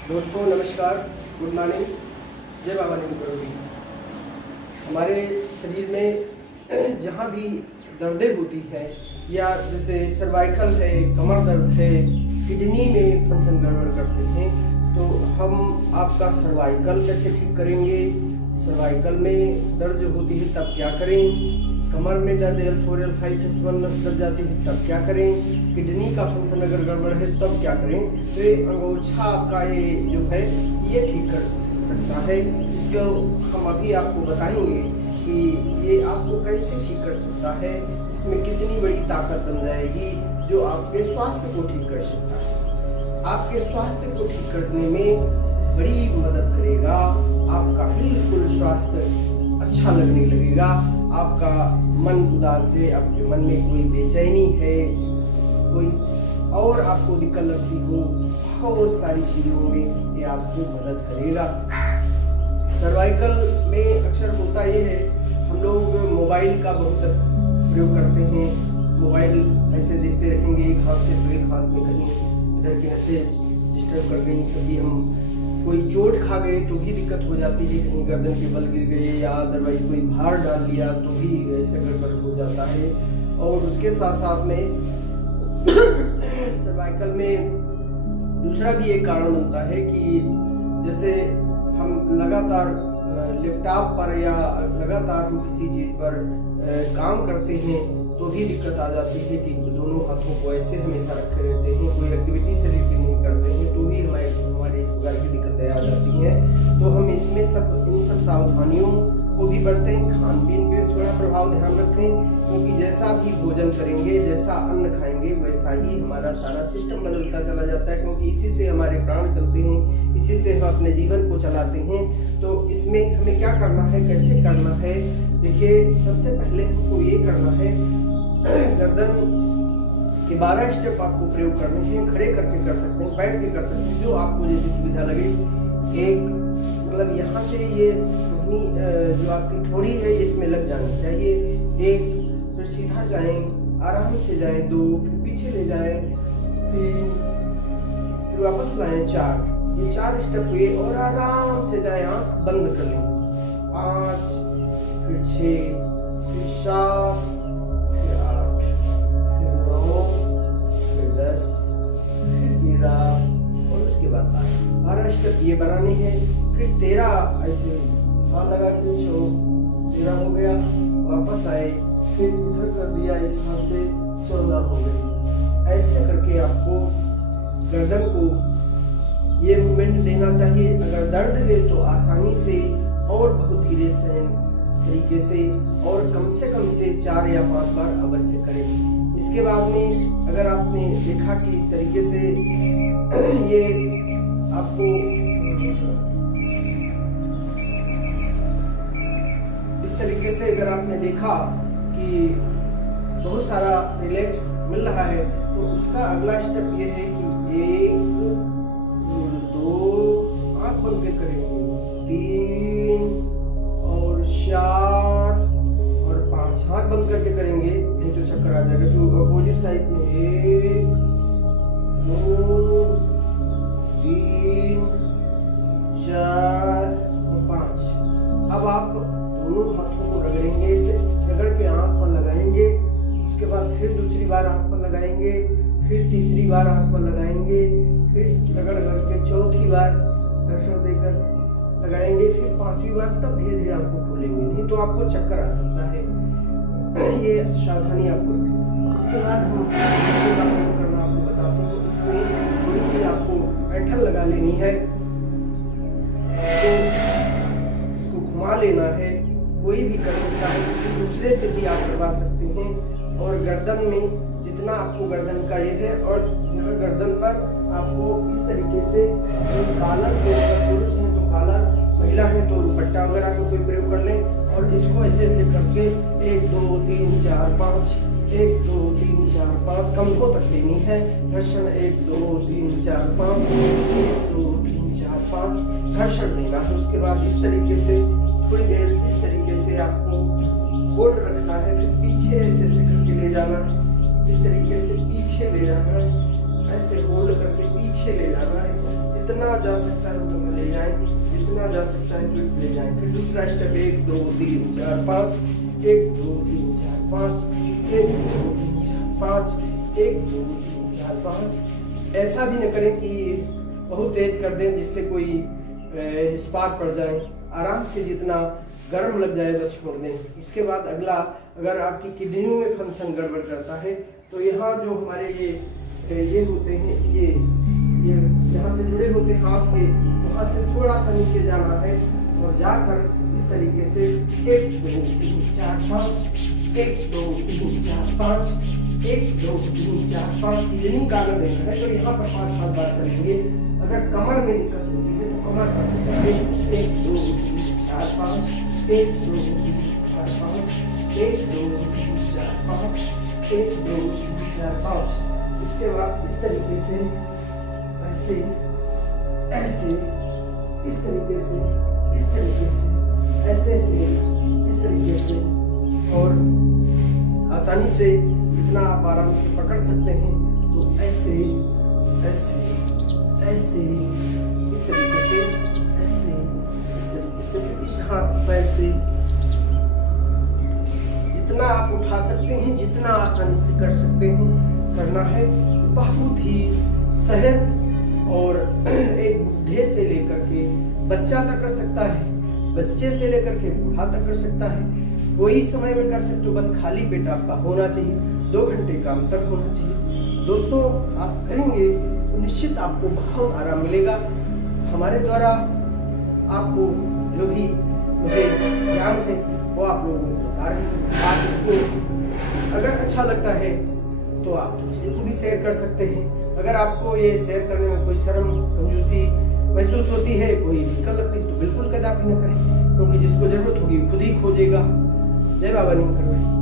दोस्तों नमस्कार, good morning, जय बाबा नीम करोगी। हमारे शरीर में जहाँ भी दर्दें होती हैं या जैसे सर्वाइकल है, कमर दर्द है, किडनी में फंक्शन गड़बड़ करते हैं, तो हम आपका सर्वाइकल कैसे ठीक करेंगे, सर्वाइकल में दर्द जो होती है तब क्या करें, कमर में दर्द L4 L5 S1 नस दर्द जाती है तब क्या करें, किडनी का फंक्शन अगर गड़बड़ है तब क्या करें। तो ये अंगोछा आपका ये जो है ये ठीक कर सकता है। इसको हम अभी आपको बताएंगे कि ये आपको कैसे ठीक कर सकता है, इसमें कितनी बड़ी ताकत बन जाएगी जो आपके स्वास्थ्य को ठीक कर सकता है। आपके स्वास्थ्य को ठीक करने में बड़ी मदद करेगा। आपका बिल्कुल स्वास्थ्य अच्छा लगने लगेगा। आपका मन उदास है, आपके मन में कोई बेचैनी है, कोई और आपको दिक्कत लगती हो, बहुत सारी चीजों में ये आपको मदद करेगा। सर्वाइकल में अक्सर होता ये है, हम लोग मोबाइल का बहुत प्रयोग करते हैं। मोबाइल ऐसे देखते रहेंगे एक हाथ से तो एक हाथ में कहीं इधर की नसें डिस्टर्ब कर गई, कभी हम कोई चोट खा गए तो भी दिक्कत हो जाती है, कहीं गर्दन के बल गिर गए या अदरवाइज कोई भार डाल लिया तो भी ऐसे गड़बड़ हो जाता है। और उसके साथ साथ में सर्वाइकल में दूसरा भी एक कारण बनता है कि जैसे हम लगातार लैपटॉप पर या लगातार हम किसी चीज पर काम करते हैं तो भी दिक्कत आ जाती है कि दोनों हाथों को ऐसे हमेशा रखे रहते हैं, कोई एक्टिविटी शरीर की नहीं करते हैं तो भी हमारे इस प्रकार की दिक्कतें आ जाती हैं। तो हम इसमें इन सब सावधानियों को भी बरतें, खान पीन पे थोड़ा प्रभाव ध्यान रखें, क्योंकि जैसा भी भोजन करेंगे, जैसा अन्न खाएंगे वैसा ही हमारा सारा सिस्टम बदलता चला जाता है, क्योंकि इसी से हमारे प्राण चलते हैं, इसी से हम अपने जीवन को चलाते हैं। तो इसमें हमें क्या करना है, कैसे करना है, देखिए सबसे पहले हमको ये करना है, गर्दन के 12 स्टेप आपको प्रयोग करने हैं। खड़े करके कर सकते हैं, बैठ के कर सकते हैं, जो आपको जैसी सुविधा लगे। एक मतलब यहाँ से ये जो आपकी ठोड़ी है इसमें लग जानी चाहिए। एक, फिर सीधा जाएं, आराम से जाएं, 2, फिर पीछे ले जाएं, 3, फिर वापस लाएं, 4। ये 4 स्टेप हुए और आराम से जाएं, आंख बंद कर लें। 5, फिर 6, फिर 7, फिर 8, फिर 9, फिर 10, फिर 11 और उसके बाद 12 स्टेप ये बनाने हैं। फिर 13 ऐसे हाथ लगा के 13 हो गया, वापस आए, फिर इधर कर दिया इस हाथ से, 14 हो गई। ऐसे करके आपको गर्दन को ये मूवमेंट देना चाहिए। अगर दर्द है तो आसानी से और बहुत धीरे से तरीके से और कम से 4 या 5 बार अवश्य करें। इसके बाद में अगर आपने देखा कि इस तरीके से ये आपको इस तरीके से अगर आपने देखा कि बहुत सारा रिलैक्स मिल रहा है तो उसका अगला स्टेप ये है कि 1, 2 आंख बंद के करेंगे, 3 और 4 और 5 आंख बंद करके करेंगे, नहीं तो चक्कर आ जाएगा। फिर अपोजिट साइड में 1, 2, 3, 4 और 5। अब आप दोनों हाथों को रगड़ेंगे, इसे रगड़ के आंख पर लगाएंगे, उसके बाद फिर दूसरी बार आंख पर लगाएंगे, फिर तीसरी बार आंख पर लगाएंगे, फिर रगड़ करके चौथी बार दर्शन देकर लगाएंगे, फिर 5वीं बार तब धीरे धीरे आपको खोलेंगे, नहीं तो आपको चक्कर आ सकता है। ये सावधानी आपको रखें। इसके बाद हम प्रयोग करना आपको बताते हैं। इसमें थोड़ी सी आपको ऐंठन लगा लेनी है, तो इसको घुमा लेना है। कोई भी कर सकता है, किसी दूसरे से भी आप करवा सकते हैं। और गर्दन में जितना आपको गर्दन का ये है, और यहाँ गर्दन पर आपको इस तरीके से कॉलर, पुरुष हैं तो कॉलर, महिला है तो दुपट्टा वगैरह का कोई प्रयोग कर लें। और इसको ऐसे ऐसे करके 1, 2, 3, 4, 5, 1, 2, 3, 4, 5 कंधों तक लेनी है। घर्षण 1, 2, 3, 4, 5, 1, 2, 3, 4, 5 घर्षण देना है। उसके बाद इस तरीके से थोड़ी देर इस तरीके से आपको होल्ड रखना है, फिर पीछे ऐसे ऐसे करके ले जाना है, इस तरीके से पीछे ले जाना है, ऐसे होल्ड करके पीछे ले जाना है। जितना जा सकता है उतना ले जाएं, जितना जा सकता है फिर ले जाएं। फिर दूसरा स्टेप 1 2 3 4 5, 1 2 3 4 5, 1 2 3 4 5, 1 2 3 4 5। ऐसा भी न करें कि बहुत तेज कर दें जिससे कोई स्पार्क पड़ जाए। आराम से जितना गर्म लग जाए बस छोड़ दें। उसके बाद अगला, अगर आपकी किडनियों में फंक्शन गड़बड़ करता है तो यहाँ जो हमारे ये होते हैं, ये यहाँ से जुड़े होते हैं हाथ के, वहाँ से थोड़ा सा नीचे जाना है और जाकर इस तरीके से 1 2 3 4 5, 1 2 3 4 5, 1 2 3 4 5 किडनी का अगर देखना है तो यहाँ पर 5 बार करेंगे। अगर कमर में दिक्कत होती है तो कमर पर 1 2 3 4 5, 1 2 3 4 5, 1 2 3 4 5, 1 2 3 4 5। इसके बाद इस तरीके से ऐसे ऐसे, इस तरीके से, इस तरीके से, ऐसे से, इस तरीके से, और आसानी से जितना आप आराम से पकड़ सकते हैं तो ऐसे ऐसे ऐसे, इस तरीके से, ऐसे इस तरीके से, इस हाथ पैर से जितना आप उठा सकते हैं, जितना आसानी से कर सकते हैं करना है। बहुत ही सहज और एक बूढ़े से लेकर के बच्चा तक कर सकता है, बच्चे से लेकर के बूढ़ा तक कर सकता है। कोई समय में कर सकते हो, बस खाली पेट आपका होना चाहिए, 2 घंटे का अंतर होना चाहिए। दोस्तों आप करेंगे तो निश्चित आपको बहुत आराम मिलेगा। हमारे द्वारा आपको जो भी मुझे ज्ञान है वो आप लोगों को बता रहे हैं। आप इसको अगर अच्छा लगता है तो आप दूसरे को भी शेयर कर सकते हैं। अगर आपको ये शेयर करने में कोई शर्म कंजूसी महसूस होती है, कोई दिक्कत लगती है तो बिल्कुल कदापि न करें, क्योंकि जिसको जरूरत होगी खुद ही खोजेगा। जय बाबा नीम करवट।